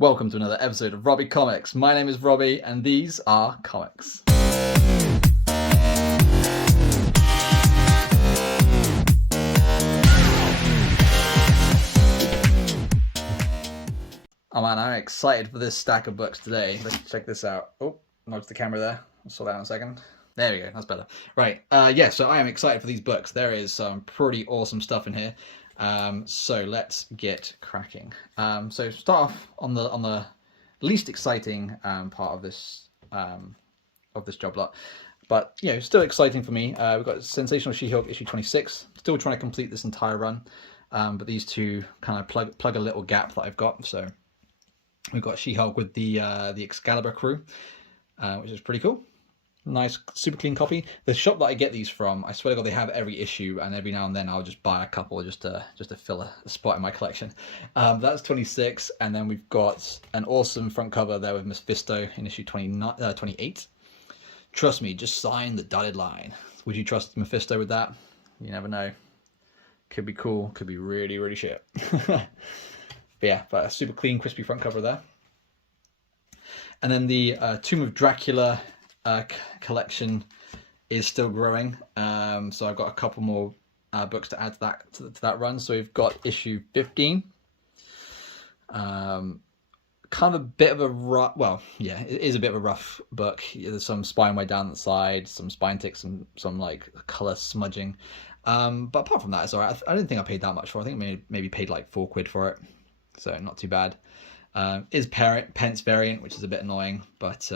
Welcome to another episode of Robbie Comics. My name is Robbie and these are comics. Oh man, I'm excited for this stack of books today. Let's check this out. Oh, nudge the camera there. I'll sort that out in a second. There we go, that's better. Right, so I am excited for these books. There is some pretty awesome stuff in here. So let's get cracking. So start off on the least exciting part of this job lot, but you know, still exciting for me. We've got Sensational She-Hulk issue 26. Still trying to complete this entire run, but these two kind of plug a little gap that I've got. So we've got She-Hulk with the Excalibur crew, which is pretty cool. Nice, super clean copy. The shop that I get these from, I swear to God, they have every issue, and every now and then I'll just buy a couple just to fill a spot in my collection. That's 26, and then we've got an awesome front cover there with Mephisto in issue 28. Trust me, just sign the dotted line. Would you trust Mephisto with that? You never know. Could be cool, could be really, really shit. But yeah, but a super clean, crispy front cover there. And then the Tomb of Dracula collection is still growing, so I've got a couple more books to add to that run. So we've got issue 15, kind of a bit of a rough, well, yeah, it is a bit of a rough book. There's some spine way down the side, some spine ticks, some like color smudging, but apart from that, it's alright. I didn't think I paid that much for it. I think maybe paid like £4 for it, so not too bad. Is pence variant, which is a bit annoying, but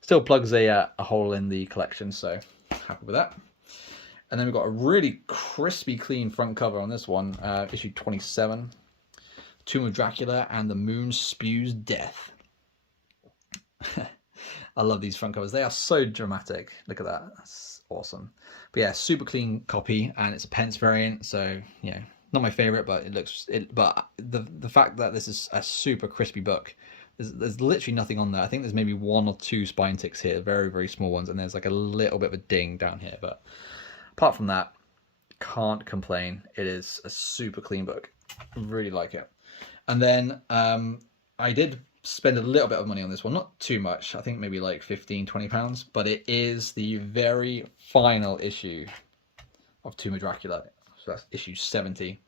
still plugs a hole in the collection, so happy with that. And then we've got a really crispy clean front cover on this one, issue 27, Tomb of Dracula and the Moon Spews Death. I love these front covers. They are so dramatic. Look at that. That's awesome. But yeah, super clean copy, and it's a pence variant, so yeah, not my favorite, but but the fact that this is a super crispy book, there's literally nothing on there. I think there's maybe 1 or 2 spine ticks here, very, very small ones, and there's like a little bit of a ding down here. But apart from that, can't complain. It is a super clean book. Really like it. And then I did spend a little bit of money on this one, not too much. I think maybe like £15-20, but it is the very final issue of Tomb of Dracula. So that's issue 70,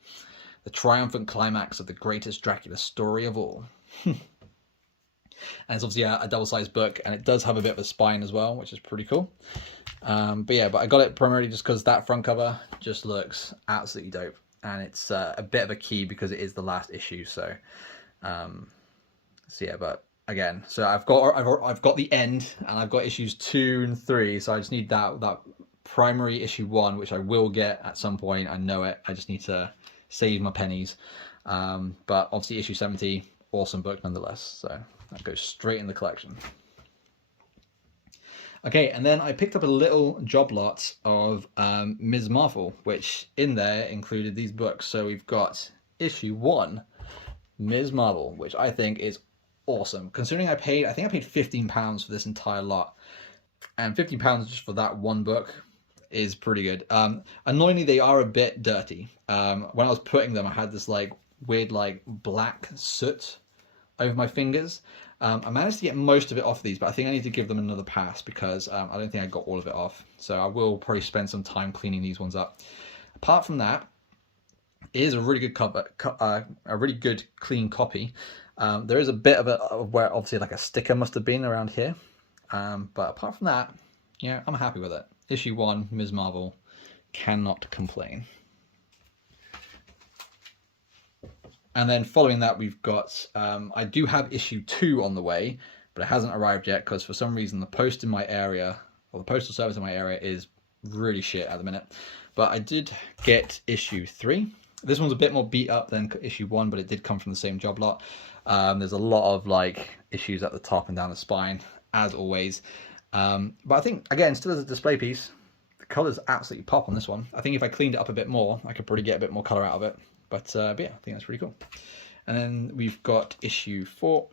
the triumphant climax of the greatest Dracula story of all. And it's obviously a double-sized book, and it does have a bit of a spine as well, which is pretty cool. But I got it primarily just because that front cover just looks absolutely dope, and it's a bit of a key because it is the last issue. So yeah, but again, so I've got the end, and I've got issues 2 and 3. So I just need that primary issue 1, which I will get at some point. I know it. I just need to save my pennies. But obviously, issue 70, awesome book nonetheless. So that goes straight in the collection. Okay, and then I picked up a little job lot of Ms. Marvel, which in there included these books. So we've got issue 1, Ms. Marvel, which I think is awesome. Considering I think I paid £15 for this entire lot, and £15 just for that one book is pretty good. Annoyingly, they are a bit dirty. When I was putting them, I had this like weird like black soot over my fingers. I managed to get most of it off these, but I think I need to give them another pass because I don't think I got all of it off. So I will probably spend some time cleaning these ones up. Apart from that, it is a really good cover, a really good clean copy. There is a bit of where obviously like a sticker must have been around here, but apart from that, yeah, I'm happy with it. Issue 1, Ms. Marvel, cannot complain. And then following that, we've got, I do have issue 2 on the way, but it hasn't arrived yet because for some reason the post in my area, or the postal service in my area, is really shit at the minute. But I did get issue 3. This one's a bit more beat up than issue 1, but it did come from the same job lot. There's a lot of like issues at the top and down the spine, as always. But I think, again, still as a display piece, the colours absolutely pop on this one. I think if I cleaned it up a bit more, I could probably get a bit more colour out of it. But yeah, I think that's pretty cool. And then we've got issue 4.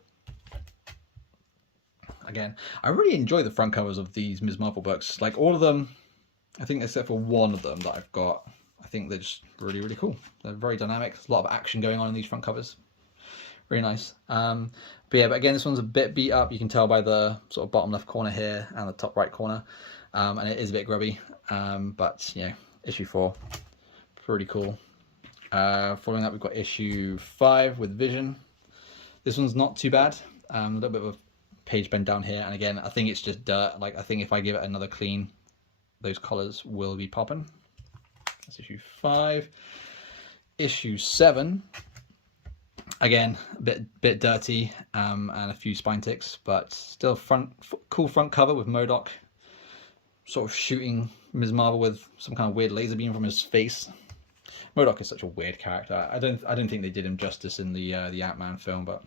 Again, I really enjoy the front covers of these Ms. Marvel books. Like all of them, I think except for one of them that I've got, I think they're just really, really cool. They're very dynamic. There's a lot of action going on in these front covers. Really nice. But yeah, but again, this one's a bit beat up. You can tell by the sort of bottom left corner here and the top right corner. And it is a bit grubby. But, you know, issue 4, pretty cool. Following that, we've got issue 5 with Vision. This one's not too bad. A little bit of a page bend down here. And again, I think it's just dirt. Like, I think if I give it another clean, those collars will be popping. That's issue 5. Issue 7. Again, a bit dirty and a few spine ticks, but still cool front cover with MODOK sort of shooting Ms. Marvel with some kind of weird laser beam from his face. MODOK is such a weird character. I don't think they did him justice in the Ant-Man film, but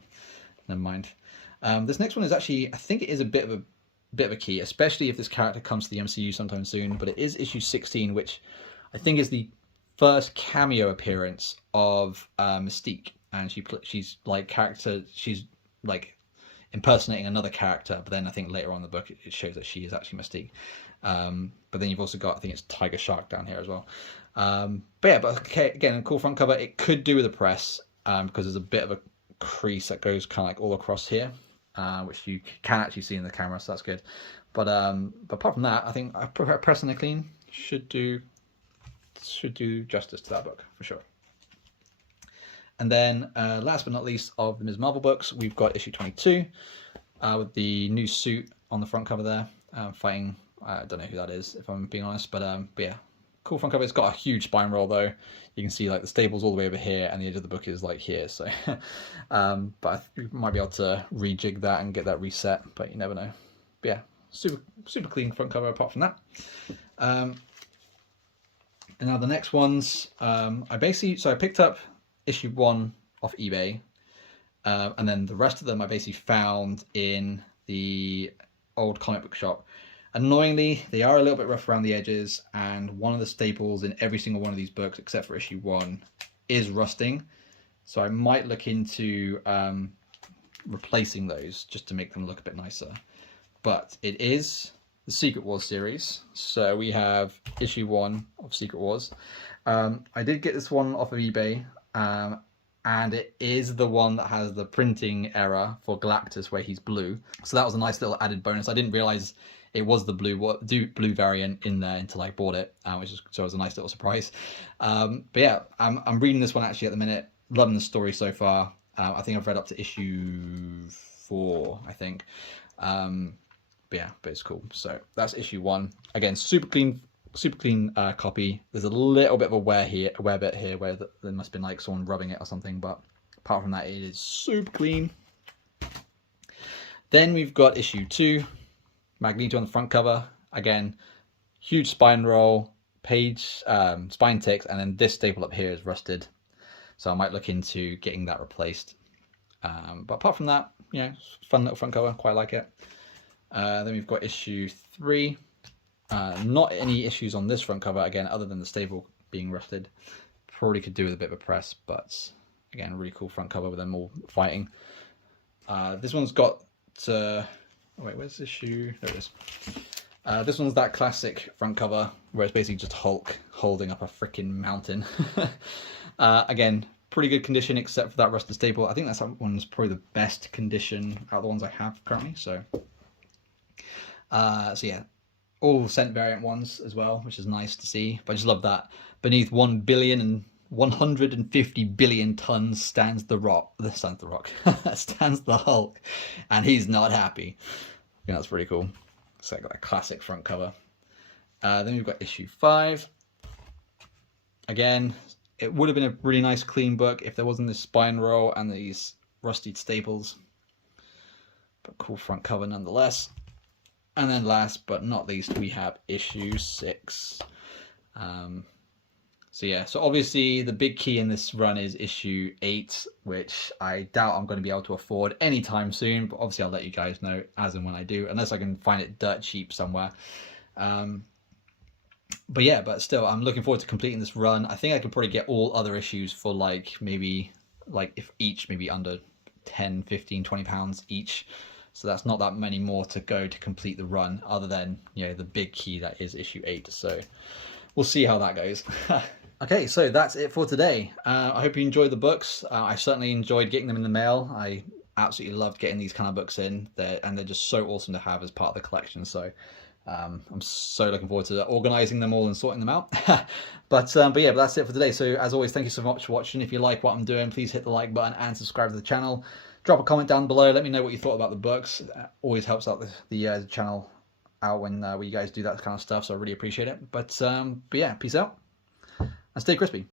never mind. This next one is actually, I think it is a bit of a key, especially if this character comes to the MCU sometime soon. But it is issue 16, which I think is the first cameo appearance of Mystique. And she's like impersonating another character, but then I think later on in the book it shows that she is actually Mystique. But then you've also got, I think it's Tiger Shark down here as well. But okay, again, a cool front cover. It could do with a press because there's a bit of a crease that goes kind of like all across here, which you can actually see in the camera, so that's good. But apart from that, I think a press and a clean should do justice to that book for sure. And then last but not least of the Ms. Marvel books, we've got issue 22 with the new suit on the front cover there, fighting, I don't know who that is if I'm being honest, but yeah, cool front cover. It's got a huge spine roll though. You can see like the staples all the way over here and the edge of the book is like here, so but you might be able to rejig that and get that reset, but you never know. But yeah, super clean front cover apart from that. And now the next ones, I picked up issue 1 off eBay, and then the rest of them I basically found in the old comic book shop. Annoyingly, they are a little bit rough around the edges, and one of the staples in every single one of these books, except for issue 1, is rusting. So I might look into replacing those just to make them look a bit nicer. But it is the Secret Wars series, so we have issue 1 of Secret Wars. I did get this one off of eBay. And it is the one that has the printing error for Galactus where he's blue. So that was a nice little added bonus. I didn't realize it was the blue variant in there until I bought it, so it was a nice little surprise. But yeah, I'm reading this one actually at the minute. Loving the story so far. I think I've read up to issue 4, I think. But yeah, but it's cool. So that's issue 1. Again, super clean copy. There's a little bit of a wear bit here where there must have been like someone rubbing it or something, but apart from that it is super clean. Then we've got issue 2, Magneto on the front cover. Again, huge spine roll, page spine ticks, and then this staple up here is rusted, so I might look into getting that replaced. But apart from that, yeah, fun little front cover, quite like it. Then we've got issue 3. Not any issues on this front cover, again, other than the staple being rusted. Probably could do with a bit of a press, but again, really cool front cover with them all fighting. This one's got, oh wait, where's the issue? There it is. This one's that classic front cover where it's basically just Hulk holding up a freaking mountain. Again, pretty good condition except for that rusted staple. I think that one's probably the best condition out of the ones I have currently. So yeah. All scent variant ones as well, which is nice to see. But I just love that beneath 1 billion and 150 billion tons stands the Hulk, and he's not happy. Yeah, that's pretty cool. It's like a classic front cover. Then we've got issue 5. Again, it would have been a really nice clean book if there wasn't this spine roll and these rusty staples. But cool front cover nonetheless. And then last but not least, we have issue 6. So yeah, so obviously the big key in this run is issue 8, which I doubt I'm going to be able to afford anytime soon, but obviously I'll let you guys know as and when I do, unless I can find it dirt cheap somewhere. But yeah, but still, I'm looking forward to completing this run. I think I could probably get all other issues for maybe if each maybe under 10, 15, 20 pounds each. So that's not that many more to go to complete the run, other than, you know, the big key that is issue 8. So we'll see how that goes. Okay, so that's it for today. I hope you enjoyed the books. I certainly enjoyed getting them in the mail. I absolutely loved getting these kind of books in, and they're just so awesome to have as part of the collection. So I'm so looking forward to organising them all and sorting them out. But yeah, but that's it for today. So as always, thank you so much for watching. If you like what I'm doing, please hit the like button and subscribe to the channel. Drop a comment down below. Let me know what you thought about the books. Always helps out the channel out when you guys do that kind of stuff. So I really appreciate it. But yeah, peace out and stay crispy.